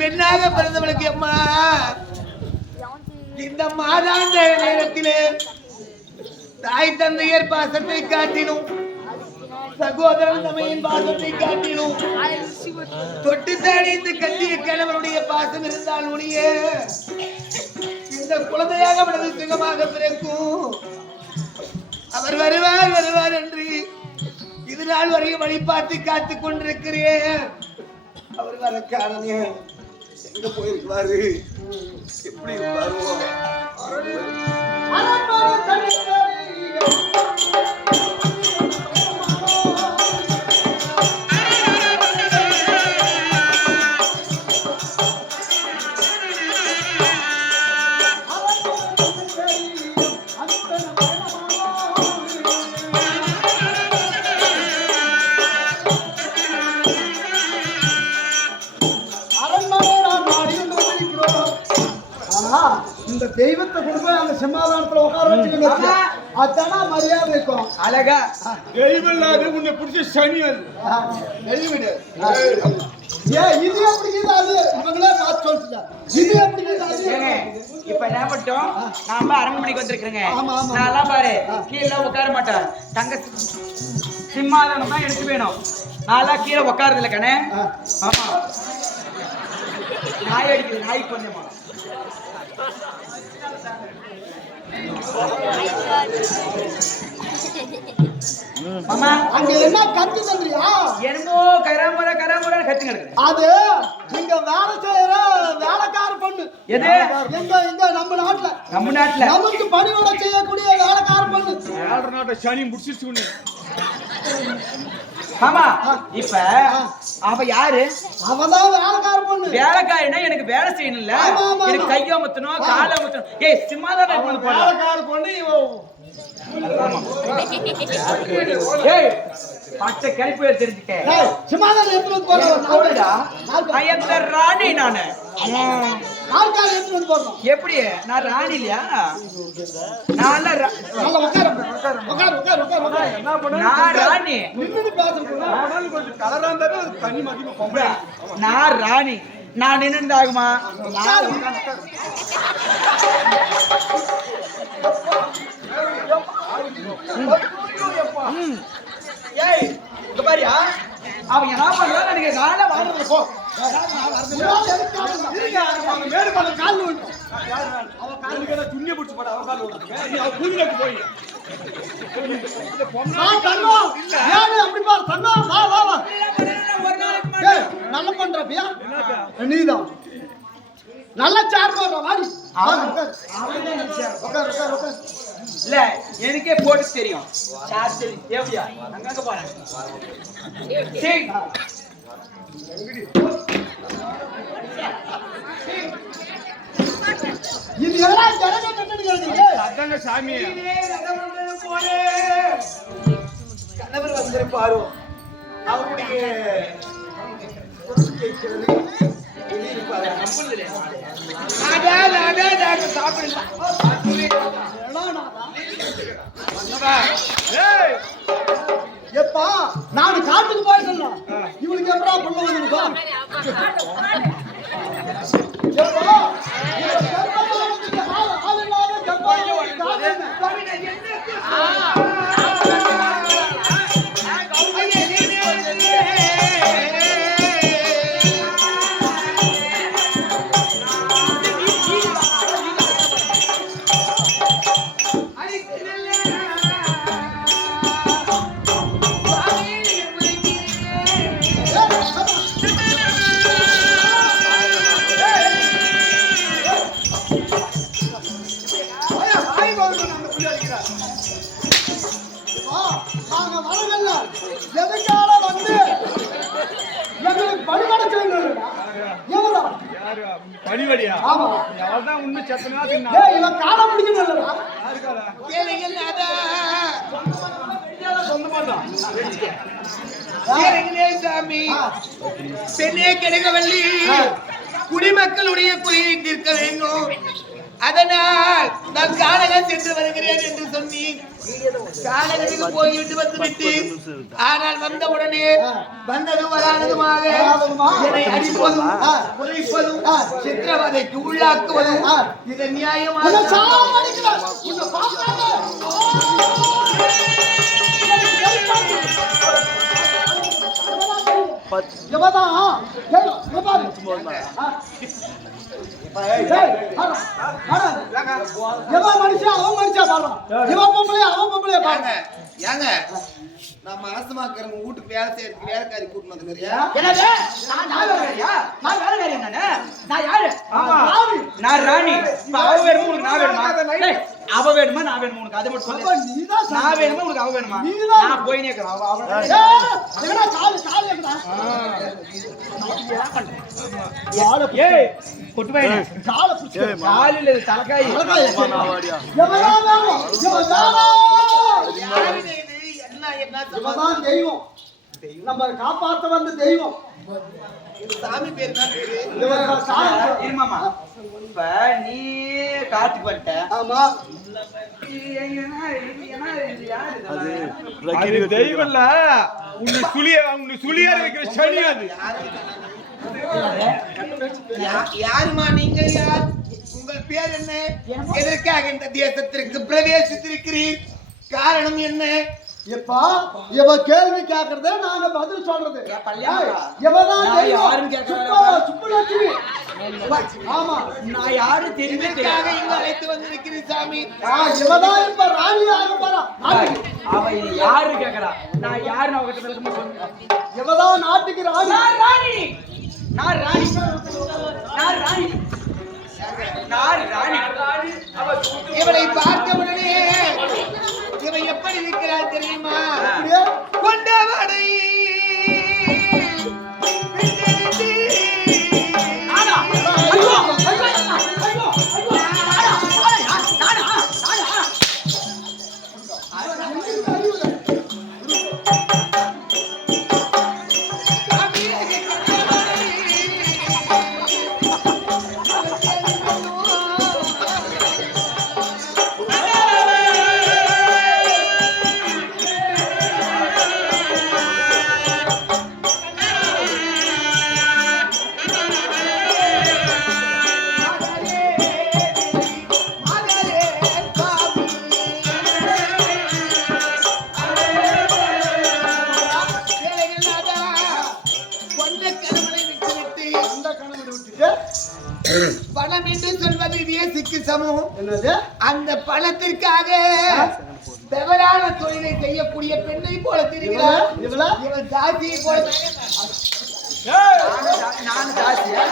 பெண்ணாக பிறந்தவளுக்கு அம்மா இந்த மாதாந்த நேரத்திலே தாய் தந்தையர் பாசத்தை காட்டிலும் சகோதரன் தமையின் பாசத்தை காட்டிலும் தொட்டு தாடி இந்த கத்திய கணவனுடைய பாசம் இருந்தால் ஒழிய இந்த குழந்தையாக மனது சுகமாக பிறக்கும். அவர் வருவார் வருவார் என்று இது நாள் வரையும் வழி பார்த்து காத்துக் கொண்டிருக்கிறேன். அவர் வர காரணம் எங்க போயிருப்பாரு, எப்படி இருப்பாரு? இந்த தெய்வத்தை கொடுப்ப அந்த சிம்மாதானத்துல உட்கார வச்சுக்கணும். அதான மரியாதை இருக்கும். அழகா தெய்வம் இல்லாத உன்னை பிடிச்ச சனி அது. எழுவிடு. இது எப்படி அது இவங்களே பார்த்து சொல்லிட்டாங்க. இது எப்படி இப்ப என்ன பண்ணிட்டோம், நாம அரண்மனைக்கு வந்திருக்கிறேங்க. நான் பாரு கீழே உட்கார மாட்டேன், தங்க சிம்மாதானம் தான் எனக்கு வேணும். நாளா கீழே உட்காருது இல்ல கண்ணே. ஆமா நாய் அடிக்குது, நாய் கொஞ்சமா மாமா அங்க என்ன கத்து தந்திரியா? என்னமோ கராமரா கராமரா கத்துங்க. அது நீங்க வேலை செய்யற வேலைக்கார பொண்ணு. எது? எங்க நம்ம நாட்டுல நமக்கு பணியோட செய்யக்கூடிய வேலைக்கார பொண்ணு. ஏழரை நாட்டை சனி முடிச்சிட்டு ஆமா. இப்ப அவ யாரு? அவதான் வேலைக்கார பொண்ணு. வேலைக்காரினா எனக்கு வேலை செய்யணும்ல, எனக்கு கைய முத்தணும் காலை முத்தணும். ஏய் சிம்மாதானம் வேலைக்கார பொண்ணு. ஏய் பச்சை கழிப்பு தெரிஞ்சுக்க. சிம்மாதானம் எடுத்து போறா அந்த ராணி நானு. எப்படி நான் ராணி இல்லையா? நான் ராணி. நான் ராணி. நான் நின்று ஆகுமா? ஏய் இங்க பாரியா, அவன் என்ன பண்றான் எனக்கு நானே வாழ்றது. போ மேடு பண்ண கால் அவன் காலுக்கு துணியை பிடிச்சி போட அவன் கால் அவன் பூமிக்கு போய் நல்ல பண்றப்பியா நீதான் நல்ல சார் போடுற இல்ல எனக்கே போட்டு தெரியும். தேவையா அங்க போறேன். இது எல்லாம் ஜனங்க கட்டணுங்க. அதாங்க சாமி. கணவர் வந்திருப்பாரோ அவருடைய எப்பா நான் காட்டுக்கு போயிட்டு இவனுக்கு எப்படா பொண்ணு வந்துருக்கா? பணிவடியா? ஆமா அவதான் உண்மை சத்தனா தின்னா. ஏய் இவன் கால முடிக்கணும். யாருக்கால? கேளுங்கடா. சொந்தமா தான். கேளுங்களே சாமி. பெண்ணே கனகவல்லி குடிமக்களுடைய குறையை தீர்க்க வேண்டும். அதனால் நான் கானகம் சென்று வருகிறேன் என்று சொன்னேன். கானகத்துக்கு போய்விட்டு வந்துவிட்டு ஆனால் வந்தவுடனே வந்ததும் வராததுமாக என்னை அடிப்பதும் உழைப்பதும் சித்திரவதைக்கு உள்ளாக்குவதும் இது நியாயமாக ஏங்க நான் மாசமாக்கிறவங்க வீட்டுக்கு வேலை செய்யறதுக்கு வேலைக்காரி கூட்டிட்டு வந்துக்கிறியா? நான் யாரு? நான் ராணி. அவ வேணுமா உனக்கு நான் வேணுமா? அவ வேணுமா நான் வேணுமா உனக்கு? அது மட்டும் சொல்லு. நான் வேணுமா உனக்கு அவ வேணுமா? நான் போய் நேக்கிறேன். கொட்டு பையனே காலில் தலைக்காய் தெய்வம் நம்ம காப்பாற்ற வந்த தெய்வம் சாமி பேர் தான் பேரு. இருமாமா இப்ப நீ காட்டுக்கு வந்துட்ட. ஆமா தெய்வம் இல்ல உன்னை சுழியா வைக்கிற சனி அது. யாருமா நீங்க? யார்? உங்கள் பேர் என்ன? எதற்காக இந்த தேசத்திற்கு பிரவேசித்திருக்கிறீர்? காரணம் என்ன? இப்ப இவ கேள்வி கேக்குறதே நாங்க பதில் சொல்றது. இவதான் சுப்புலட்சுமி. ஆமா நான் யாரு தெரிந்ததுக்காக இங்க அழைத்து வந்திருக்கிறேன் சாமி. இவதான் இப்ப ராணி ஆக போறா. அவ யாரு கேக்குறா? நான் யாருன்னு அவகிட்ட விளக்கமா சொல்லு. இவதான் நாட்டுக்கு ராணி. நான் ராணி. நான் ராணி. நான் ராணி. நான் ராணி. இவளை பார்த்த உடனே இவன் எப்படி இருக்கிறார் தெரியுமா? கொண்டவனை பணம் என்று சொல்வது வேசிக்கு சமம். அந்த பணத்திற்காக தவறான தொழிலை செய்யக்கூடிய பெண்ணை போல தெரிகிறார். இவள் தாசியை போல. நான் தாசியா?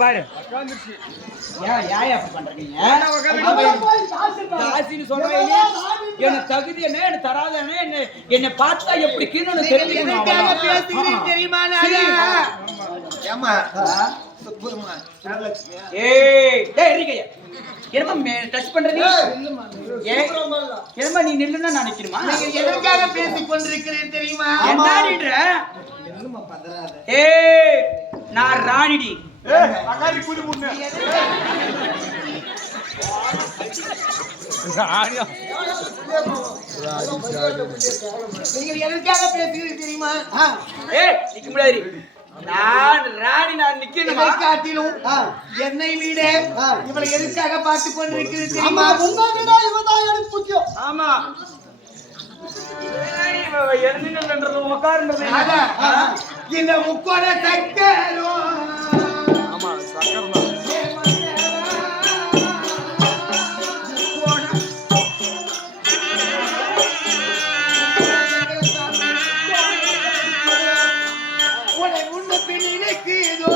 பாரு என்ன தகுதி என்ன என்ன தராத என்ன என்னை பார்த்தா எப்படி கீழே தெரியுமா? டச் பண்ற நீ என்னமா நீ நில்லுன்னா நினைக்கிறமா? எதற்காக பேசிக் கொண்டிருக்கிறேன் தெரியுமா? என்னன்ற நான் ராணிடி. நீங்கள் எதற்காக பேசுகிறீர்கள் தெரியுமா? நிக்க முடியாது. நான் ராணி. நான் நிக்கணுமா? காட்டிலும் என்னை விட இவளை எதற்காக பார்த்துக் கொண்டிருக்கிறது தெரியுமா? முக்கியம். ஆமா உட்காருன்றது இந்த முக்கோண சக்கரோ உன்னை முன்ன பின் இணைக்குதோ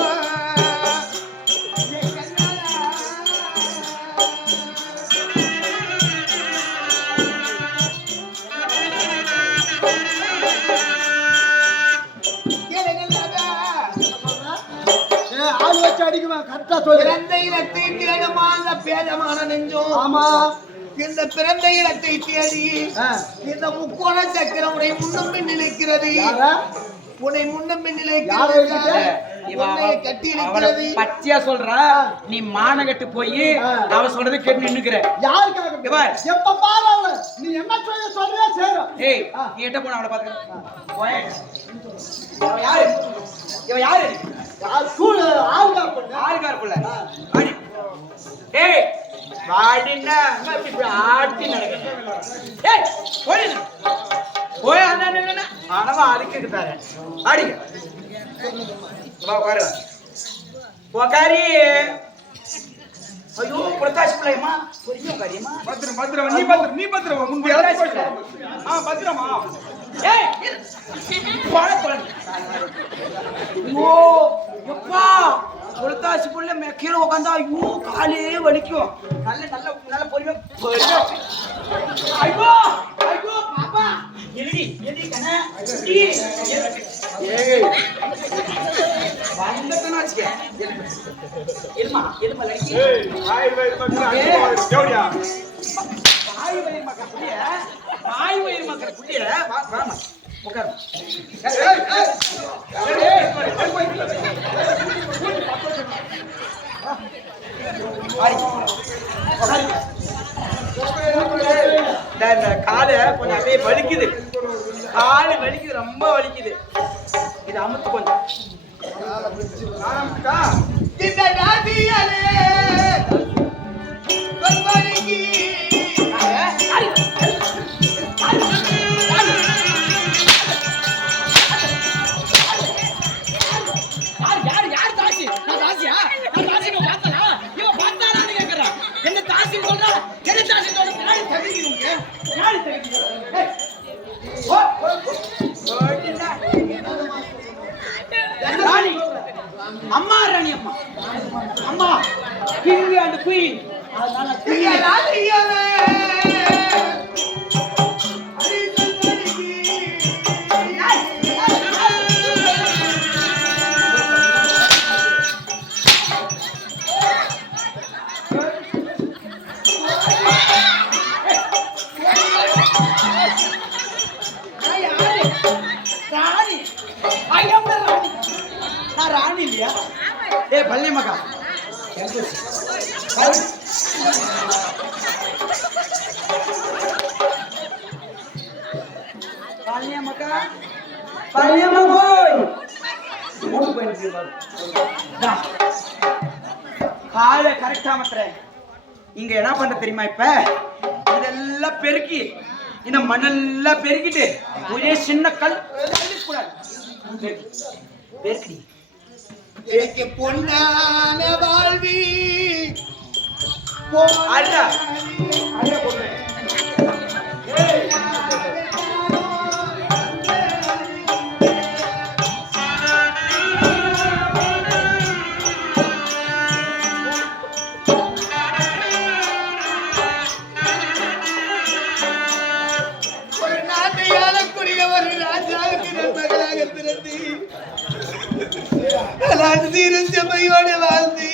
ஆள் வச்சு அடிக்குமா? கரெக்டா சொல்லு. இறந்த இனத்தை தேடுமா அந்த பேதமான நெஞ்சம். ஆமா இந்த பிறந்த இடத்தை தேடி இந்த முக்கோண சக்கரம் உன்னை முன்னும் பின் நிலைக்கிறது. உன்னை முன்னும் பின் நிலைக்கிறது. கட்டி இருக்கிறது. பச்சையா சொல்றா, நீ மானகட்டு போய் அவ சொல்றது கேட்டு நின்னுக்கிற. யாருக்காக எப்ப பாரு நீ என்ன சொல்றியா சரி. ஏய் நீ எட்ட போன அவளை பாத்துக்க. போய் இவ யாரு? இவ யாரு? ஸ்கூல் ஆளுகார் புள்ள. ஆடி. ஏய் வாடினா இப்படி ஆட்டி நடக்க. ஏய் போய் போய் அண்ணா ஆனவா அடிக்குதாரே. அடிங்க. வா பாரு. போகாரி. ஐயோ பிரகாஷ் பிள்ளைமா புரியும் காரியமா. பத்திரம் நீ பத்திரம் முன்பு பத்திரமா. ஏய் போட போட. ஓ எப்பா பிரகாஷ் பிள்ளை மேக்கீர உட்கார்ந்தா ஐயோ காலே வலிக்கும். நல்ல பொறுமையா. ஐயோ ஐயோ பாப்பா எடி கண்ணா ஏய் வாங்கதனாச்சே எல்மா லட்சி ஏய் ஹாய் வயிறு மக்கள் புள்ளிய வாய் வயிறு மக்கள் புள்ளிய வாமா உட்கார். காலு கொஞ்சம் அப்படியே வலிக்குது. காலு வலிக்குது, ரொம்ப வலிக்குது. இது அமுத்து கொஞ்சம். இந்த நாதியாலே பல்வலிக்கு யார் தாசி? நான் தாசியா? நான் தாசி நான் பார்த்தனா? இவன் பார்த்தானான்னு கேக்குறான். என்ன தாசி சொல்றா? என்ன தாசி சொல்ற? யாரு தகிக்கிறீங்க? யாரு தகிக்கிறீங்க? ஏய் ராணி அம்மா ராணி அம்மா கிங் அண்ட் குயின். அதனால நாதியாலே ராணி இல்லையா? ஏ பள்ளி மக்கா கரெக்டா மாத்திர இங்க என்ன பண்ற தெரியுமா? இப்ப இதெல்லாம் பெருக்கி இந்த மண்ணெல்லாம் பெருக்கிட்டு ஒரே சின்ன கல் பெருக்கி எனக்கு பொன்னான வாழ்வி ஒரு நாட்டை ஆளக்கூடிய ஒரு ராஜாவுக்கு நண்பர்களாக பிறந்து செம்மையோடு வாழ்ந்து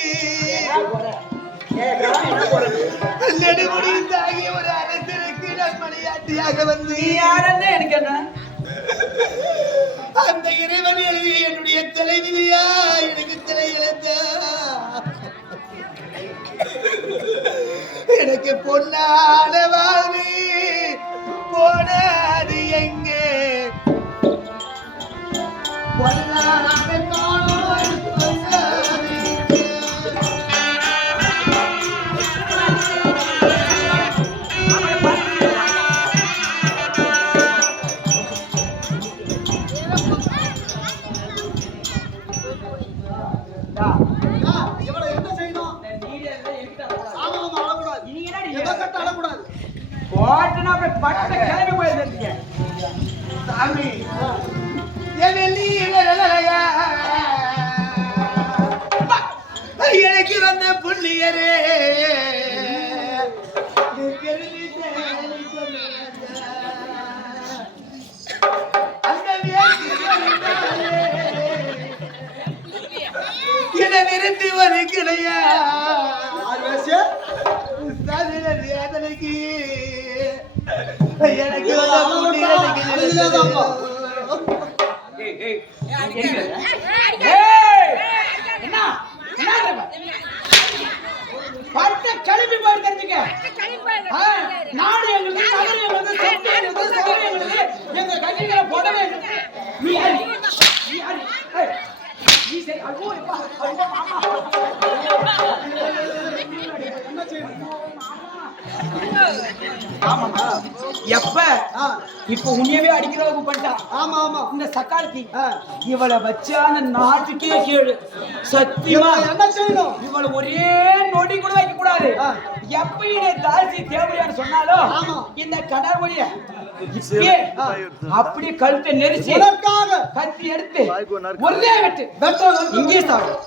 நெடுமுடிந்தாகிய ஒரு அரசருக்கு நன்மணியாட்டியாக வந்து எனக்கு என்ன அந்த இறைவன் எழுதிய என்னுடைய தலைவிதியா எனக்கு திரை இழந்த எனக்கு பொன்னான வாழ்வு போனது எங்கே பொன்னான எனக்கு வந்த புள்ளியரே என்னை நிறுத்தி ஒரு கிடையாது வேதனைக்கு எனக்கு வந்து முட்டி வலிக்குது. என்ன பட்ட கிளம்பி போய் தெரிஞ்சுக்க. நாடு எங்களுக்கு, நகரம் எங்களுக்கு, சொத்து எங்களுக்கு, சோறு எங்களுக்கு, எங்க கட்சிகளை போடவே நீ யாரு? நீ யாரு? நீ சரி ஐயோ இப்பா ஐயோ மாமா எப்ப இப்ப உன்னையவே அடிக்கிறவங்க பண்ணிட்டான். ஆமா ஆமா இந்த சக்காலத்தி இவளை வச்சா அந்த நாட்டுக்கே கேடு. சத்தியமா என்ன செய்யணும்? இவளை ஒரே நொடி கூட வைக்க கூடாது. எப்ப இதை தாசி தேவையான்னு சொன்னாலும் இந்த கடவுளிய அப்படியே கழுத்தை நெரிச்சு கத்தி எடுத்து ஒரே வெட்டு இங்கே சாப்பிடும்.